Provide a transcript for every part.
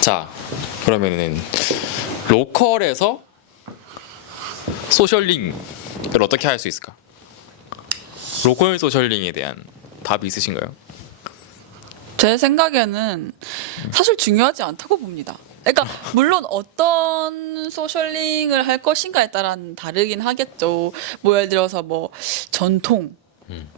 자, 그러면은 로컬에서 소셜링을 어떻게 할 수 있을까? 로컬 소셜링에 대한 답이 있으신가요? 제 생각에는 사실 중요하지 않다고 봅니다. 그러니까 물론 어떤 소셜링을 할 것인가에 따라 다르긴 하겠죠. 뭐 예를 들어서 뭐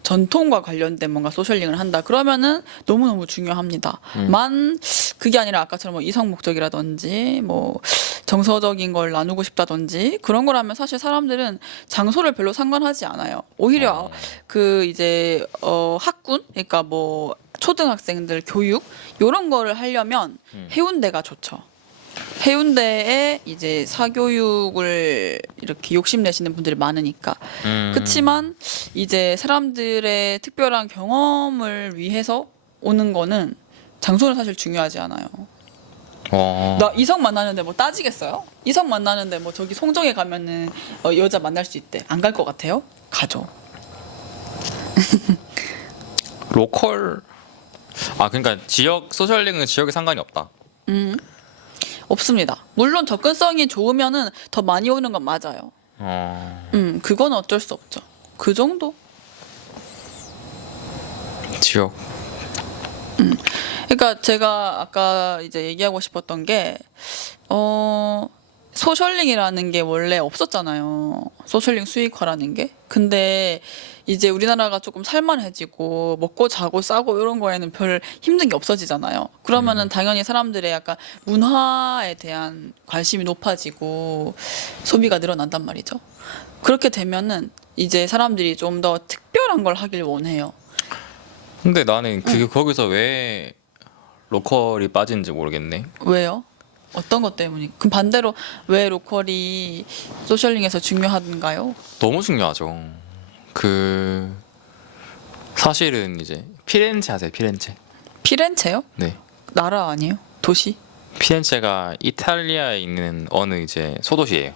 전통과 관련된 뭔가 소셜링을 한다. 그러면은 너무너무 중요합니다. 만 그게 아니라 아까처럼 뭐 이성 목적이라든지 뭐 정서적인 걸 나누고 싶다든지 그런 거라면 사실 사람들은 장소를 별로 상관하지 않아요. 오히려 그 이제 학군 그러니까 뭐 초등학생들 교육 요런 거를 하려면 해운대가 좋죠. 해운대에 이제 사교육을 이렇게 욕심내시는 분들이 많으니까. 그렇지만 이제 사람들의 특별한 경험을 위해서 오는 거는 장소는 사실 중요하지 않아요. 나 이성 만나는데 뭐 따지겠어요? 이성 만나는데 뭐 저기 송정에 가면은 여자 만날 수 있대. 안 갈 것 같아요? 가죠. 로컬 그러니까 지역 소셜링은 지역에 상관이 없다. 없습니다. 물론 접근성이 좋으면은 더 많이 오는 건 맞아요. 그건 어쩔 수 없죠. 그 정도? 지역. 그러니까 제가 아까 이제 얘기하고 싶었던 게, 소셜링이라는 게 원래 없었잖아요. 소셜링 수익화라는 게. 근데 이제 우리나라가 조금 살만해지고 먹고 자고 싸고 이런 거에는 별 힘든 게 없어지잖아요. 그러면은 당연히 사람들의 약간 문화에 대한 관심이 높아지고 소비가 늘어난단 말이죠. 그렇게 되면은 이제 사람들이 좀 더 특별한 걸 하길 원해요. 근데 나는 거기서 왜 로컬이 빠지는지 모르겠네. 왜요? 어떤 것 때문이? 그럼 반대로 왜 로컬이 소셜링에서 중요한가요? 너무 중요하죠. 그 사실은 이제 피렌체 아세요? 피렌체. 피렌체요? 네. 나라 아니에요? 도시? 피렌체가 이탈리아에 있는 어느 이제 소도시예요.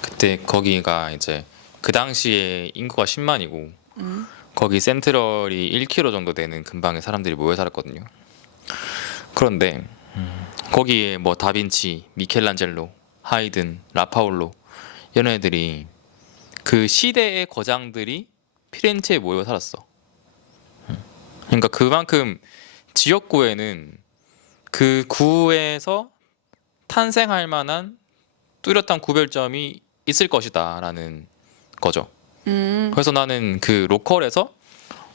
그때 거기가 이제 그 당시에 인구가 10만이고 거기 센트럴이 1km 정도 되는 근방에 사람들이 모여 살았거든요. 그런데 거기에 뭐 다빈치, 미켈란젤로, 하이든, 라파올로 이런 애들이 그 시대의 거장들이 피렌체에 모여 살았어. 그러니까 그만큼 지역구에는 그 구에서 탄생할 만한 뚜렷한 구별점이 있을 것이다라는 거죠. 그래서 나는 그 로컬에서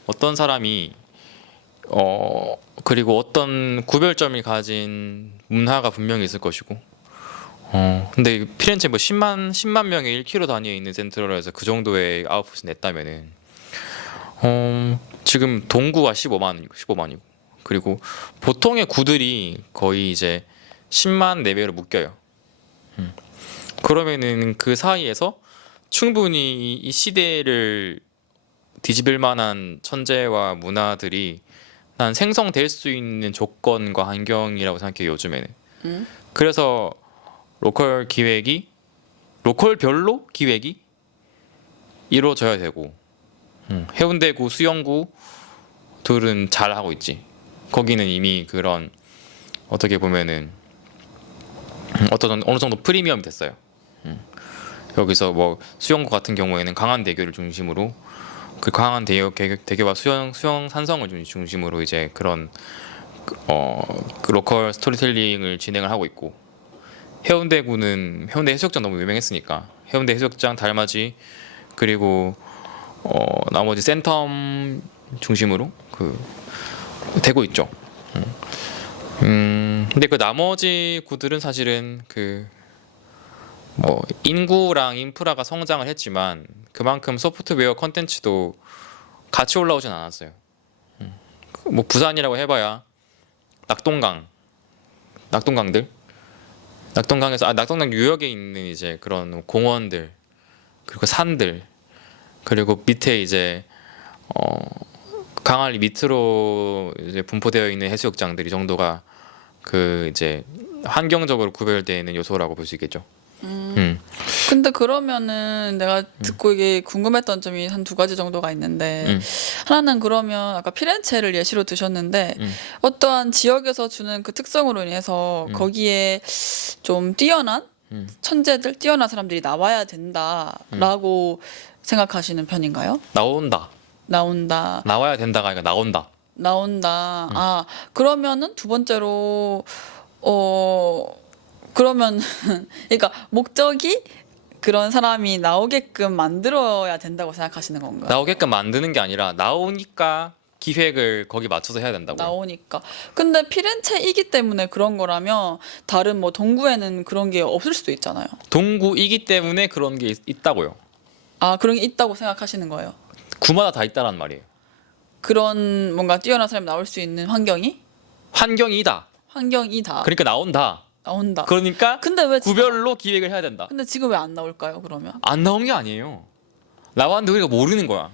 어떤 사람이 그리고 어떤 구별점이 가진 문화가 분명히 있을 것이고 근데 피렌체 뭐 10만 명의 1km 단위에 있는 센트럴에서 그 정도의 아웃풋이 냈다면은 지금 동구가 15만이고 그리고 보통의 구들이 거의 이제 10만 내외로 묶여요. 그러면은 그 사이에서 충분히 이 시대를 뒤집을 만한 천재와 문화들이 난 생성될 수 있는 조건과 환경이라고 생각해요, 요즘에는. 그래서 로컬별로 기획이 이루어져야 되고 해운대구, 수영구 둘은 잘 하고 있지. 거기는 이미 그런 어떻게 보면은 어느 정도 프리미엄이 됐어요. 여기서 뭐 수영구 같은 경우에는 강한대교를 중심으로 그 강한대교와 수영 산성을 중심으로 이제 그런 그 로컬 스토리텔링을 진행을 하고 있고 해운대구는 해운대 해수욕장 너무 유명했으니까 해운대 해수욕장, 달맞이 그리고 나머지 센텀 중심으로 그 되고 있죠. 근데 그 나머지 구들은 사실은 그 뭐 인구랑 인프라가 성장을 했지만 그만큼 소프트웨어 컨텐츠도 같이 올라오진 않았어요. 뭐 부산이라고 해봐야 낙동강 유역에 있는 이제 그런 공원들 그리고 산들 그리고 밑에 이제 강알 밑으로 이제 분포되어 있는 해수욕장들 이 정도가 그 이제 환경적으로 구별되어 있는 요소라고 볼 수 있겠죠. 근데 그러면은 내가 듣고 이게 궁금했던 점이 한 두 가지 정도가 있는데 하나는 그러면 아까 피렌체를 예시로 드셨는데 어떠한 지역에서 주는 그 특성으로 인해서 거기에 좀 뛰어난 천재들, 뛰어난 사람들이 나와야 된다라고 생각하시는 편인가요? 나온다. 나온다. 나와야 된다가 아니라 나온다. 나온다. 아, 그러면은 두 번째로 그러면 그러니까 목적이 그런 사람이 나오게끔 만들어야 된다고 생각하시는 건가요? 나오게끔 만드는 게 아니라 나오니까 기획을 거기 맞춰서 해야 된다고요. 나오니까. 근데 피렌체이기 때문에 그런 거라면 다른 뭐 동구에는 그런 게 없을 수도 있잖아요. 동구이기 때문에 그런 게 있다고요. 아, 그런 게 있다고 생각하시는 거예요. 구마다 다 있다란 말이에요. 그런 뭔가 뛰어난 사람이 나올 수 있는 환경이다. 환경이다. 그러니까 나온다. 나온다. 그러니까 근데 왜 지금 구별로 기획을 해야 된다. 근데 지금 왜 안 나올까요, 그러면? 안 나온 게 아니에요. 나왔는데 우리가 모르는 거야.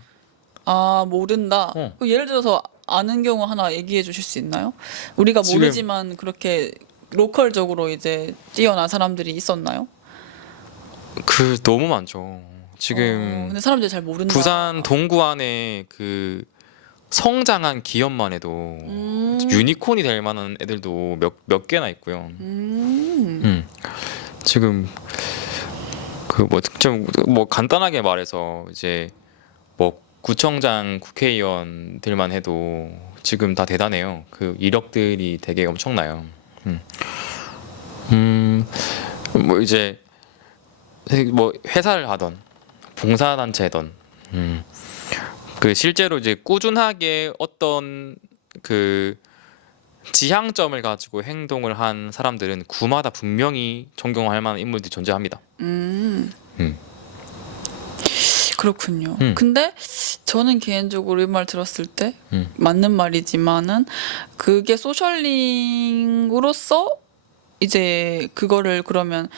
아, 모른다. 그럼 예를 들어서 아는 경우 하나 얘기해 주실 수 있나요? 우리가 지금- 모르지만 그렇게 로컬적으로 이제 뛰어난 사람들이 있었나요? 그 너무 많죠. 지금 근데 사람들이 잘 모른다. 부산 동구 안에 그 성장한 기업만 해도 유니콘이 될 만한 애들도 몇 개나 있고요. 지금 그 뭐 간단하게 말해서 이제 뭐 구청장 국회의원들만 해도 지금 다 대단해요. 그 이력들이 되게 엄청나요. 뭐 이제 뭐 회사를 하던 봉사단체든 그 실제로 이제 꾸준하게 어떤 그 지향점을 가지고 행동을 한 사람들은 구마다 분명히 존경할 만한 인물들이 존재합니다. 그렇군요. 근데 저는 개인적으로 이 말 들었을 때 맞는 말이지만은 그게 소셜링으로서 이제 그거를 그러면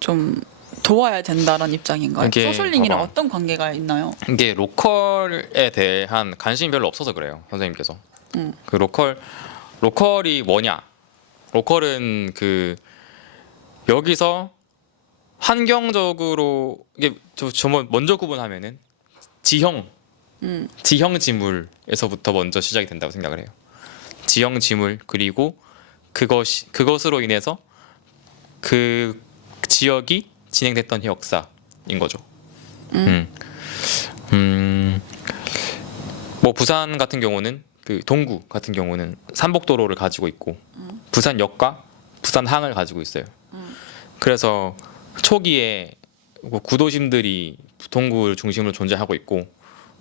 좀 도와야 된다라는 입장인가요? 이게 소셜링이랑 봐봐. 어떤 관계가 있나요? 이게 로컬에 대한 관심이 별로 없어서 그래요, 선생님께서. 그 로컬이 뭐냐? 로컬은 그 여기서 환경적으로 이게 저 먼저 구분하면은 지형 지물에서부터 먼저 시작이 된다고 생각을 해요. 지형 지물 그리고 그것으로 인해서 그 지역이 진행됐던 역사인 거죠. 뭐 부산 같은 경우는 그 동구 같은 경우는 삼복도로를 가지고 있고 부산역과 부산항을 가지고 있어요. 그래서 초기에 뭐 구도심들이 동구를 중심으로 존재하고 있고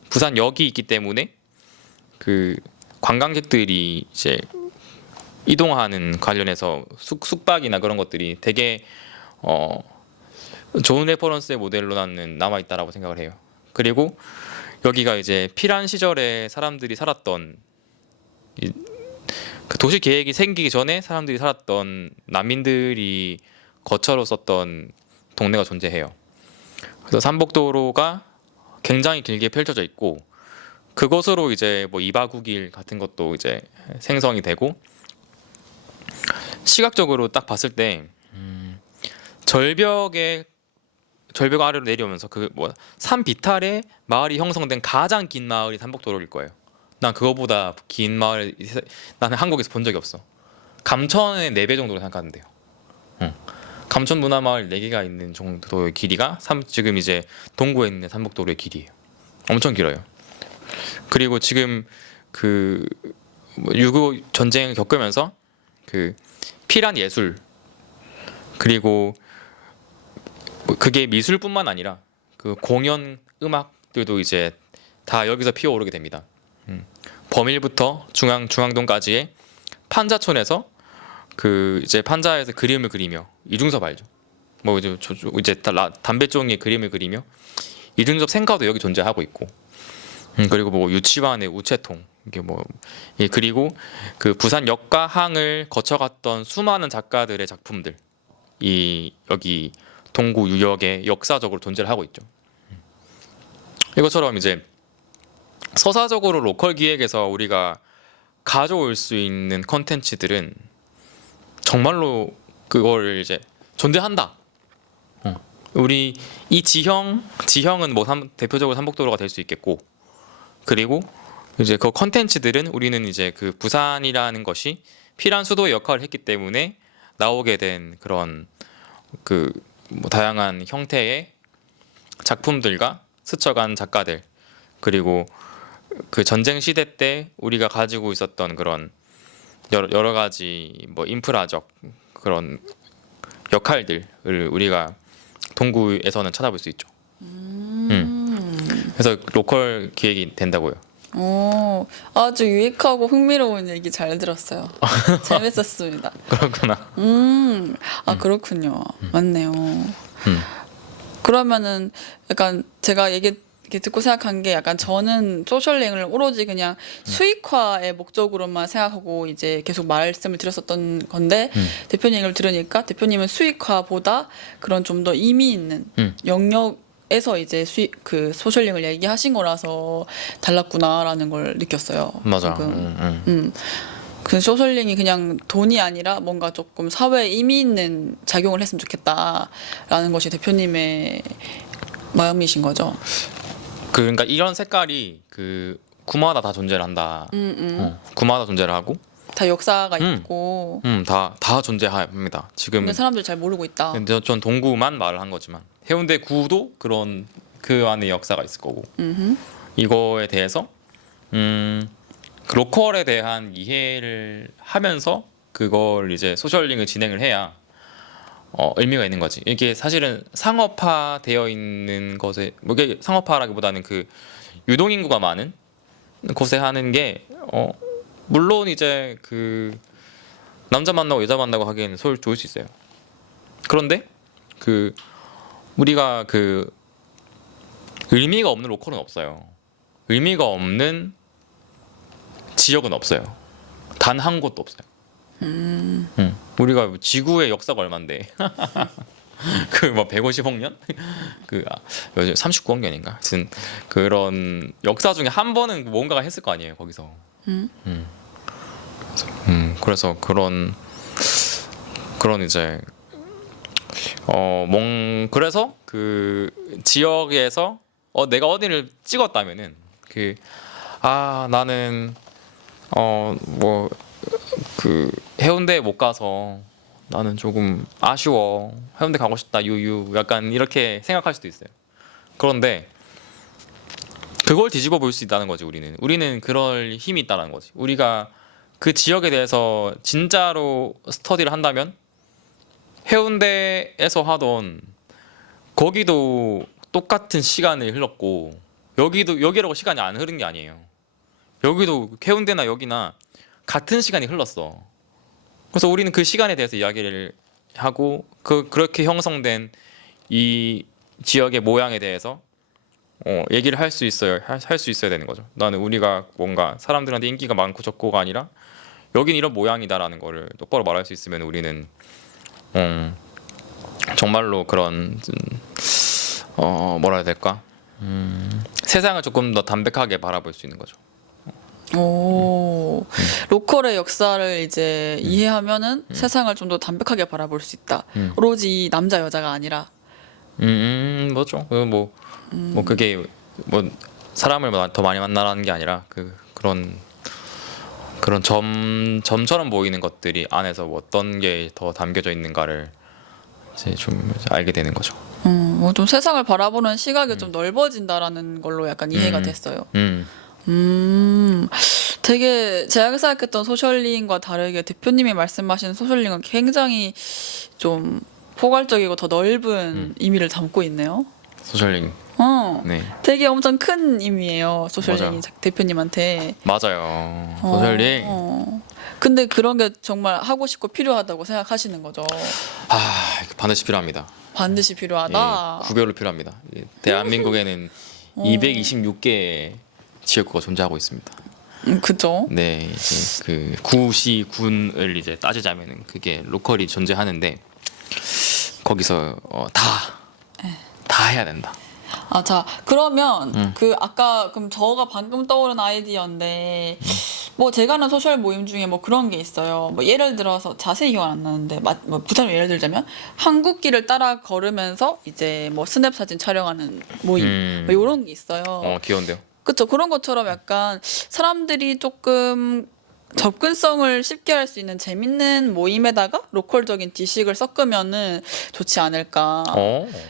부산역이 있기 때문에 그 관광객들이 이제 이동하는 관련해서 숙박이나 그런 것들이 되게 좋은 레퍼런스의 모델로 나는 남아 있다라고 생각을 해요. 그리고 여기가 이제 피란 시절에 사람들이 살았던 그 도시 계획이 생기기 전에 사람들이 살았던 난민들이 거처로 썼던 동네가 존재해요. 그래서 삼복도로가 굉장히 길게 펼쳐져 있고 그것으로 이제 뭐 이바구길 같은 것도 이제 생성이 되고 시각적으로 딱 봤을 때 절벽 아래로 내려오면서 그 뭐 산 비탈에 마을이 형성된 가장 긴 마을이 삼복도로일 거예요. 난 그거보다 긴 마을 나는 한국에서 본 적이 없어. 감천의 4배 정도로 생각하는데요. 감천 문화마을 4개가 있는 정도의 길이가 지금 이제 동구에 있는 삼복도로의 길이에요. 엄청 길어요. 그리고 지금 그 6.25 전쟁을 겪으면서 그 피란 예술 그리고 그게 미술뿐만 아니라 그 공연 음악들도 이제 다 여기서 피어오르게 됩니다. 범일부터 중앙동까지의 판자촌에서 그 이제 판자에서 그림을 그리며 이중섭 알죠? 뭐 이제 담배종이의 그림을 그리며 이중섭 생가도 여기 존재하고 있고 그리고 뭐 유치원의 우체통 이게 뭐 그리고 그 부산역과 항을 거쳐갔던 수많은 작가들의 작품들 여기 동구 유역에 역사적으로 존재를 하고 있죠. 이것처럼 이제 서사적으로 로컬 기획에서 우리가 가져올 수 있는 컨텐츠들은 정말로 그걸 이제 존재한다. 우리 이 지형은 뭐 대표적으로 삼복도로가 될 수 있겠고, 그리고 이제 그 컨텐츠들은 우리는 이제 그 부산이라는 것이 필요한 수도의 역할을 했기 때문에 나오게 된 그런 그 뭐 다양한 형태의 작품들과 스쳐간 작가들, 그리고 그 전쟁 시대 때 우리가 가지고 있었던 그런 여러 가지 뭐 인프라적 그런 역할들을 우리가 동구에서는 찾아볼 수 있죠. 그래서 로컬 기획이 된다고요. 오, 아주 유익하고 흥미로운 얘기 잘 들었어요. 재밌었습니다. 그렇구나. 그렇군요. 맞네요. 그러면은 약간 제가 이렇게 듣고 생각한 게 약간 저는 소셜링을 오로지 그냥 수익화의 목적으로만 생각하고 이제 계속 말씀을 드렸었던 건데 대표님 얘기를 들으니까 대표님은 수익화보다 그런 좀 더 의미 있는 영역에서 이제 그 소셜링을 얘기하신 거라서 달랐구나라는 걸 느꼈어요. 맞아. 방금. 그 소셜링이 그냥 돈이 아니라 뭔가 조금 사회에 의미 있는 작용을 했으면 좋겠다라는 것이 대표님의 마음이신 거죠. 그러니까 이런 색깔이 그 구마다 다 존재를 한다. 구마다 존재를 하고, 다 역사가 있고. 다 존재합니다. 지금 근데 사람들 잘 모르고 있다. 근데 전 동구만 말을 한 거지만 해운대 구도 그런 그 안에 역사가 있을 거고, 이거에 대해서 그 로컬에 대한 이해를 하면서 그걸 이제 소셜링을 진행을 해야 의미가 있는 거지. 이게 사실은 상업화 되어 있는 것에, 뭐 이게 상업화라기보다는 그 유동인구가 많은 곳에 하는 게 물론 이제 그 남자 만나고 여자 만나고 하기에는 서울 좋을 수 있어요. 그런데 그 우리가 그 의미가 없는 로컬은 없어요. 의미가 없는 지역은 없어요. 단 한 곳도 없어요. 우리가 지구의 역사가 얼만데 그 뭐 150억 년? 그 요즘 39억 년인가? 하여튼 그런 역사 중에 한 번은 뭔가가 했을 거 아니에요, 거기서. 그래서 그런 이제 그래서 그 지역에서 내가 어디를 찍었다면은 나는 뭐 그 해운대에 못 가서 나는 조금 아쉬워. 해운대 가고 싶다. 유유. 약간 이렇게 생각할 수도 있어요. 그런데 그걸 뒤집어 볼 수 있다는 거지, 우리는 그럴 힘이 있다는 거지. 우리가 그 지역에 대해서 진짜로 스터디를 한다면 해운대에서 하던 거기도 똑같은 시간을 흘렀고 여기라고 시간이 안 흐른 게 아니에요. 여기도 해운대나 여기나 같은 시간이 흘렀어. 그래서 우리는 그 시간에 대해서 이야기를 하고 그렇게 형성된 이 지역의 모양에 대해서 얘기를 할 수 있어야 되는 거죠. 나는 우리가 뭔가 사람들한테 인기가 많고 적고가 아니라 여긴 이런 모양이다라는 거를 똑바로 말할 수 있으면 우리는 정말로 그런 뭐라 해야 될까? 세상을 조금 더 담백하게 바라볼 수 있는 거죠. 오, 로컬의 역사를 이제 이해하면은 세상을 좀 더 담백하게 바라볼 수 있다. 오로지 남자 여자가 아니라. 뭐죠? 뭐 그게 뭐 사람을 더 많이 만나라는 게 아니라 그런 점처럼 보이는 것들이 안에서 뭐 어떤 게 더 담겨져 있는가를 이제 좀 알게 되는 거죠. 좀 세상을 바라보는 시각이 좀 넓어진다라는 걸로 약간 이해가 됐어요. 되게 제가 생각했던 소셜링과 다르게 대표님이 말씀하신 소셜링은 굉장히 좀 포괄적이고 더 넓은 의미를 담고 있네요. 소셜링. 네. 되게 엄청 큰 의미예요. 소셜링이 맞아요. 대표님한테. 맞아요. 소셜링. 근데 그런 게 정말 하고 싶고 필요하다고 생각하시는 거죠. 반드시 필요합니다. 반드시 필요하다. 구별로 필요합니다. 대한민국에는 226개의 지역구가 존재하고 있습니다. 그죠? 네, 이제 그 구시 군을 이제 따지자면은 그게 로컬이 존재하는데 거기서 다 해야 된다. 자, 그러면 그 아까 그럼 저가 방금 떠오른 아이디어인데 뭐 제가 아는 소셜 모임 중에 뭐 그런 게 있어요. 뭐 예를 들어서 자세히 기억 안 나는데 뭐 부산으로 예를 들자면 한국길을 따라 걸으면서 이제 뭐 스냅 사진 촬영하는 모임 뭐 이런 게 있어요. 귀여운데요. 그쵸. 그런 것처럼 약간 사람들이 조금 접근성을 쉽게 할 수 있는 재밌는 모임에다가 로컬적인 지식을 섞으면은 좋지 않을까.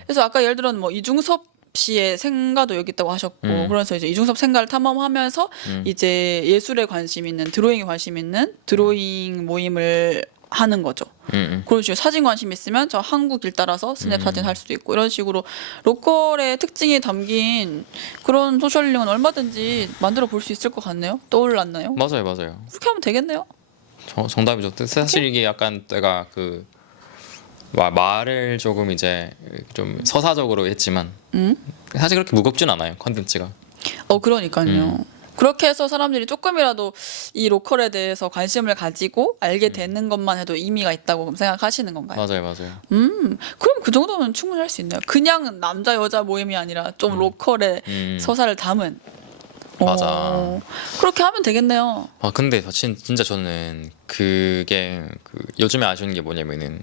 그래서 아까 예를 들어 뭐 이중섭 씨의 생가도 여기 있다고 하셨고, 그래서 이제 이중섭 생가를 탐험하면서 이제 예술에 관심 있는, 드로잉에 관심 있는 드로잉 모임을 하는 거죠. 그런 식으로 사진 관심 있으면 저 한국 길 따라서 스냅 사진 할 수도 있고, 이런 식으로 로컬의 특징이 담긴 그런 소셜링은 얼마든지 만들어 볼 수 있을 것 같네요. 떠올랐나요? 맞아요. 그렇게 하면 되겠네요. 정답이죠. 사실 이게 약간 내가 그 말을 조금 이제 좀 서사적으로 했지만 사실 그렇게 무겁진 않아요. 컨텐츠가. 그러니까요. 그렇게 해서 사람들이 조금이라도 이 로컬에 대해서 관심을 가지고 알게 되는 것만 해도 의미가 있다고 생각하시는 건가요? 맞아요. 그럼 그 정도면 충분히 할 수 있네요. 그냥 남자 여자 모임이 아니라 좀 로컬의 서사를 담은. 맞아. 그렇게 하면 되겠네요. 근데 진짜 저는 그게 요즘에 아쉬운 게 뭐냐면은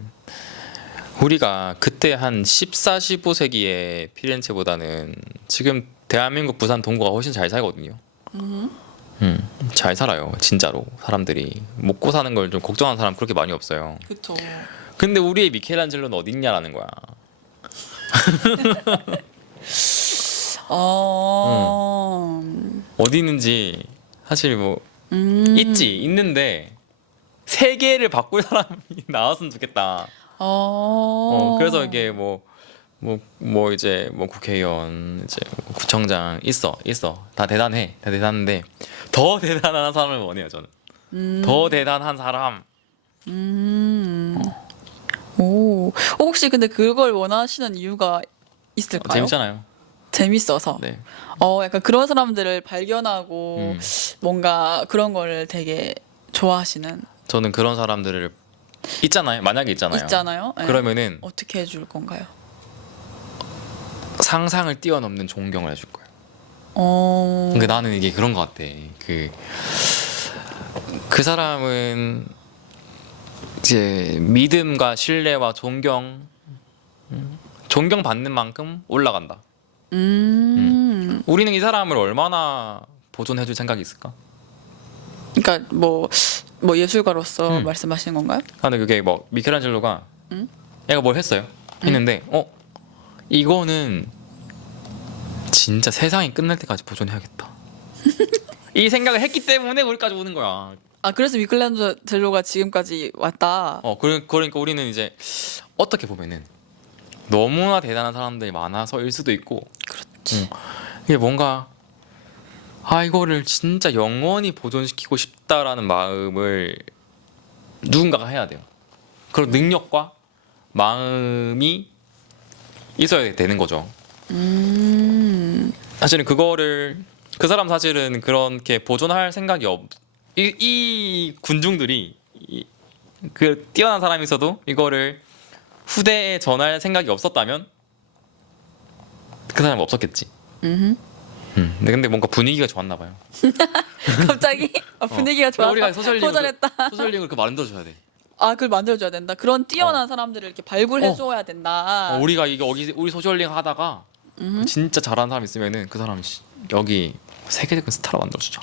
우리가 그때 한 14, 15세기의 피렌체보다는 지금 대한민국 부산 동구가 훨씬 잘 살거든요. 잘 살아요. 진짜로. 사람들이 먹고 사는 걸 좀 걱정하는 사람 그렇게 많이 없어요. 그렇죠. 근데 우리의 미켈란젤로는 어디 있냐라는 거야. 어디 있는지 사실 뭐 있는데 세계를 바꿀 사람이 나왔으면 좋겠다. 그래서 이게 뭐 이제 뭐 국회의원 이제 뭐 구청장 있어 다 대단한데 더 대단한 사람을 원해요. 저는 더 대단한 사람. 혹시 근데 그걸 원하시는 이유가 있을까요? 재밌잖아요. 재밌어서. 네. 약간 그런 사람들을 발견하고 뭔가 그런 거를 되게 좋아하시는. 저는 그런 사람들을 만약에 있잖아요. 네. 그러면은 어떻게 해줄 건가요? 상상을 뛰어넘는 존경을 해줄 거예요. 그러니까 나는 이게 그런 것 같아. 그 사람은 이제 믿음과 신뢰와 존경받는 만큼 올라간다. 우리는 이 사람을 얼마나 보존해줄 생각이 있을까? 그러니까 뭐 예술가로서 말씀하시는 건가요? 근데 그게 뭐 미켈란젤로가 얘가 뭘 했는데 이거는 진짜 세상이 끝날 때까지 보존해야겠다. 이 생각을 했기 때문에 우리까지 오는 거야. 그래서 미켈란젤로가 지금까지 왔다. 그러니까 우리는 이제 어떻게 보면은 너무나 대단한 사람들이 많아서일 수도 있고. 그렇지. 이게 뭔가 이거를 진짜 영원히 보존시키고 싶다라는 마음을 누군가가 해야 돼요. 그런 능력과 마음이 있어야 되는 거죠. 사실은 그 사람 사실은 그렇게 보존할 생각이 이 군중들이 그 뛰어난 사람이 있어도 이거를 후대에 전할 생각이 없었다면 그 사람 없었겠지. 근데 뭔가 분위기가 좋았나 봐요. 갑자기 분위기가 좋아서 우리가 도전했다. 소셜링을 만들어줘야 돼. 그걸 만들어줘야 된다. 그런 뛰어난 사람들을 이렇게 발굴해줘야 된다. 우리가 우리 소셜링 하다가 진짜 잘하는 사람 있으면은 그 사람이 여기 세계적인 스타로 만들어주자.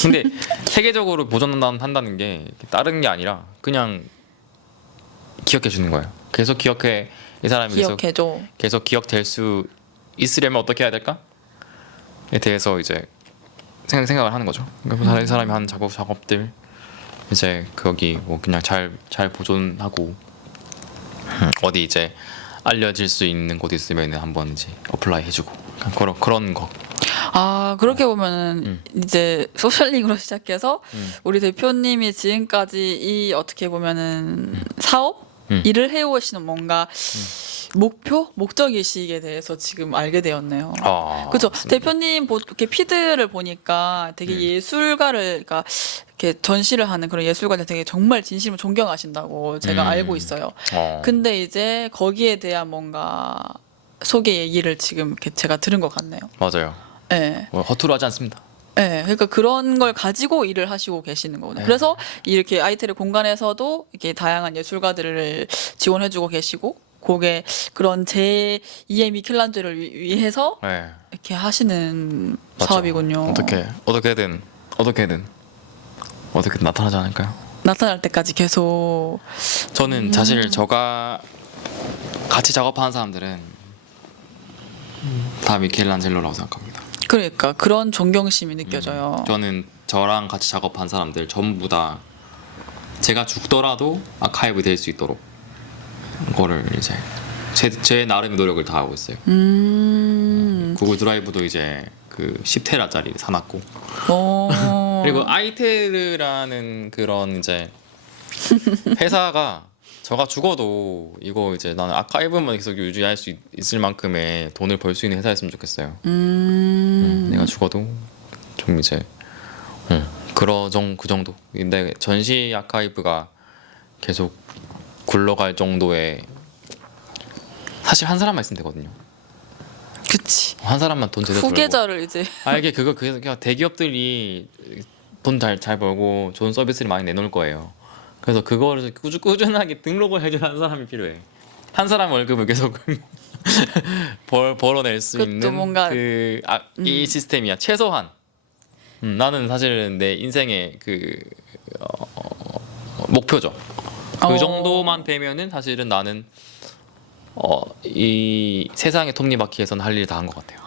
근데 세계적으로 보존한다는 게 다른 게 아니라 그냥 기억해 주는 거예요. 계속 기억해. 이 사람이 기억해줘. 계속 기억될 수 있으려면 어떻게 해야 될까? 에 대해서 이제 생각을 하는 거죠. 그러니까 이 사람이 하는 작업들 이제 거기 뭐 그냥 잘 보존하고 어디 이제 알려질 수 있는 곳 있으면 한번 이제 어플라이 해주고 그런 거. 그렇게 보면은 이제 소셜링으로 시작해서 우리 대표님이 지금까지 이 어떻게 보면은 사업 일을 해오시는 뭔가 목적의식에 대해서 지금 알게 되었네요. 그렇죠. 대표님 이렇게 피드를 보니까 되게 예술가를, 그러니까 이렇게 전시를 하는 그런 예술가들 되게 정말 진심으로 존경하신다고 제가 알고 있어요. 근데 이제 거기에 대한 뭔가 소개 얘기를 지금 이렇게 제가 들은 것 같네요. 맞아요. 네. 허투루 하지 않습니다. 네, 그러니까 그런 걸 가지고 일을 하시고 계시는 거거든요. 네. 그래서 이렇게 아이테르 공간에서도 이렇게 다양한 예술가들을 지원해주고 계시고, 그게 그런 제2의 미켈란젤로를 위해서 네. 이렇게 하시는 맞죠. 사업이군요. 어떻게든 나타나지 않을까요? 나타날 때까지 계속. 저는 사실 저가 같이 작업하는 사람들은 다 미켈란젤로라고 생각합니다. 그러니까 그런 존경심이 느껴져요. 저는 저랑 같이 작업한 사람들 전부 다 제가 죽더라도 아카이브 될 수 있도록 그거를 이제 제 나름의 노력을 다 하고 있어요. 구글 드라이브도 이제 그 10테라짜리 사놨고 그리고 아이테르라는 그런 이제 회사가 저가 죽어도 이거 이제 나는 아카이브만 계속 유지할 수 있을 만큼의 돈을 벌 수 있는 회사였으면 좋겠어요. 내가 죽어도 좀 이제 그 정도. 근데 전시 아카이브가 계속 굴러갈 정도의 사실 한 사람만 있으면 되거든요. 그치. 한 사람만 돈 제대로 벌고. 후계자를 이제 이게 그냥 대기업들이 돈 잘 벌고 좋은 서비스를 많이 내놓을 거예요. 그래서 그거를 꾸준하게 등록을 해주는 한 사람이 필요해. 한 사람 월급을 계속 벌어낼 수 그것도 있는 뭔가- 이 시스템이야. 최소한 나는 사실은 내 인생의 목표죠. 그 정도만 되면은 사실은 나는 이 세상의 톱니바퀴에서는 할 일 다 한 것 같아요.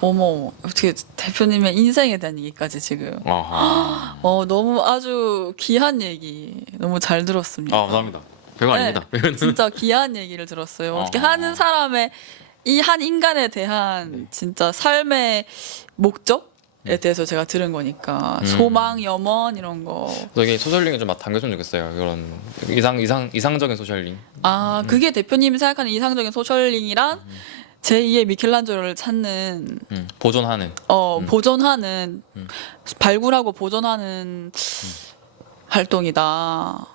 어머, 어떻게 대표님의 인생에 대한 얘기까지 지금. 아하. 너무 아주 귀한 얘기 너무 잘 들었습니다. 감사합니다. 별거 네, 아닙니다. 진짜 귀한 얘기를 들었어요. 어떻게 어허. 하는 사람의 이 한 인간에 대한 진짜 삶의 목적에 대해서 제가 들은 거니까 소망, 염원 이런 거. 저기 소셜링을 좀 당겨주면 좋겠어요. 이런 이상적인 소셜링. 그게 대표님이 생각하는 이상적인 소셜링이란 제2의 미켈란젤로를 찾는 보존하는. 보존하는 발굴하고 보존하는 활동이다.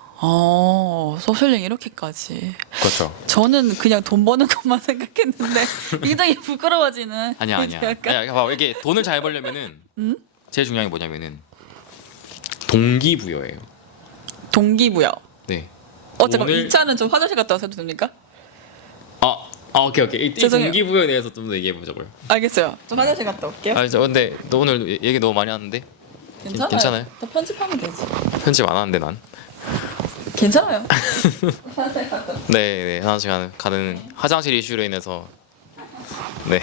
소셜링 이렇게까지. 그렇죠. 저는 그냥 돈 버는 것만 생각했는데 굉장히 부끄러워지는. 아니야. 약간 아니, 봐봐. 이게 돈을 잘 벌려면은 제일 중요한 게 뭐냐면은 동기부여예요. 동기부여. 네. 잠깐 이 차는 좀 화장실 갔다 와서 해도 됩니까? 오케이. 이 죄송해요. 동기부여에 대해서 좀 더 얘기해 보자고요. 알겠어요. 좀 화장실 갔다 올게요. 근데 너 오늘 얘기 너무 많이 하는데 괜찮아요? 더 편집하면 되지. 편집 안 하는데 난. 괜찮아요. 네, 하나씩 가는 화장실 이슈로 인해서 네.